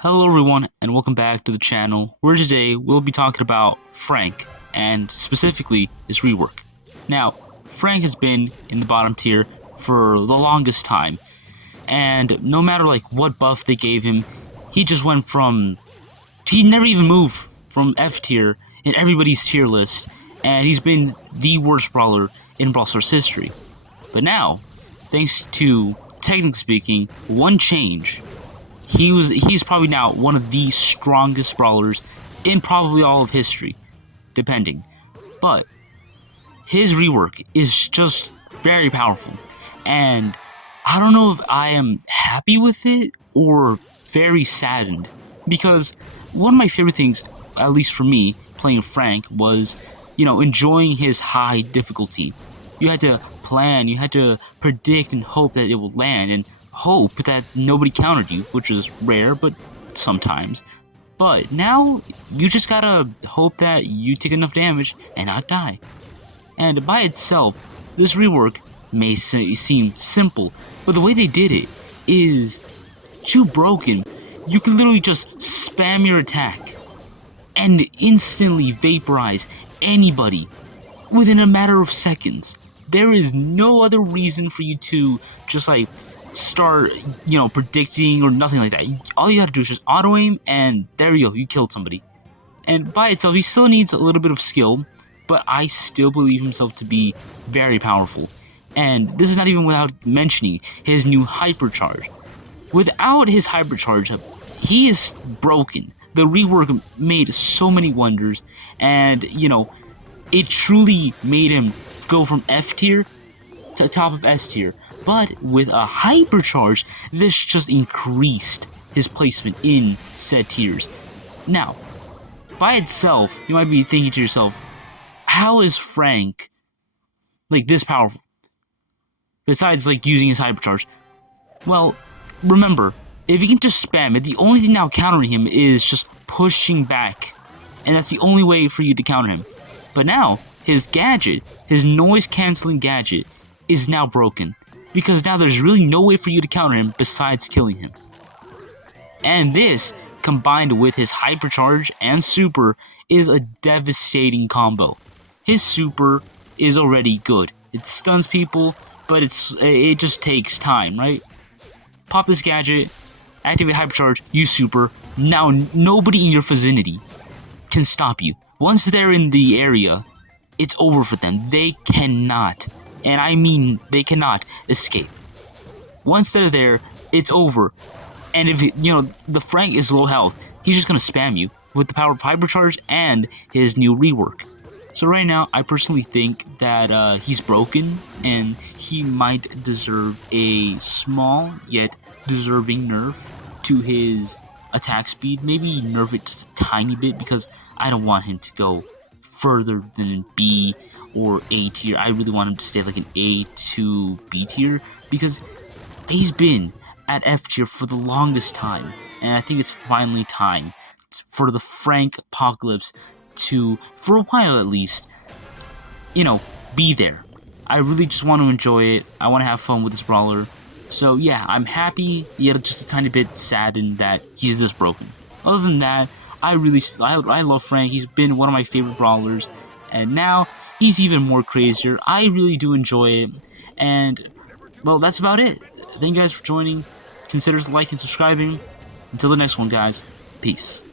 Hello everyone and welcome back to the channel, where today we'll be talking about Frank, and specifically his rework. Now, Frank has been in the bottom tier for the longest time, and no matter what buff they gave him, he never even moved from F tier in everybody's tier list, and he's been the worst brawler in Brawl Stars history. But now, thanks to, technically speaking, one change, he's probably now one of the strongest brawlers in probably all of history, depending. But his rework is just very powerful, and I don't know if I am happy with it or very saddened, because one of my favorite things, at least for me, playing Frank was, enjoying his high difficulty. You had to plan, you had to predict and hope that it would land, and hope that nobody countered you, which is rare, but sometimes. But now, you just gotta hope that you take enough damage and not die. And by itself, this rework may seem simple, but the way they did it is too broken. You can literally just spam your attack and instantly vaporize anybody within a matter of seconds. There is no other reason for you to just start, predicting or nothing like that. All you gotta do is just auto-aim, and there you go, you killed somebody. And by itself, he still needs a little bit of skill, but I still believe himself to be very powerful. And this is not even without mentioning his new hypercharge. Without his hypercharge, he is broken. The rework made so many wonders, and, it truly made him go from F tier to top of S tier. But with a hypercharge, this just increased his placement in said tiers. Now, by itself, you might be thinking to yourself, how is Frank this powerful? Besides using his hypercharge. Well, remember, if you can just spam it, the only thing now countering him is just pushing back. And that's the only way for you to counter him. But now, his gadget, his noise-canceling gadget, is now broken, because now there's really no way for you to counter him besides killing him. And this, combined with his hypercharge and super, is a devastating combo. His super is already good. It stuns people, but it just takes time, right? Pop this gadget, activate hypercharge, use super. Now nobody in your vicinity can stop you. Once they're in the area, it's over for them. They cannot, and I mean they cannot, escape. Once they're there, it's over. And if the Frank is low health, he's just gonna spam you with the power of hypercharge and his new rework. So right now, I personally think that he's broken, and he might deserve a small yet deserving nerf to his attack speed. Maybe nerf it just a tiny bit, because I don't want him to go further than B or A tier. I really want him to stay an A to B tier, because he's been at F tier for the longest time, and I think it's finally time for the Frank Apocalypse to, for a while at least, be there. I really just want to enjoy it. I want to have fun with this brawler. So yeah, I'm happy, yet just a tiny bit saddened that he's this broken. Other than that, I love Frank. He's been one of my favorite brawlers, and now he's even more crazier. I really do enjoy it, and well, that's about it. Thank you guys for joining. Consider liking and subscribing. Until the next one, guys. Peace.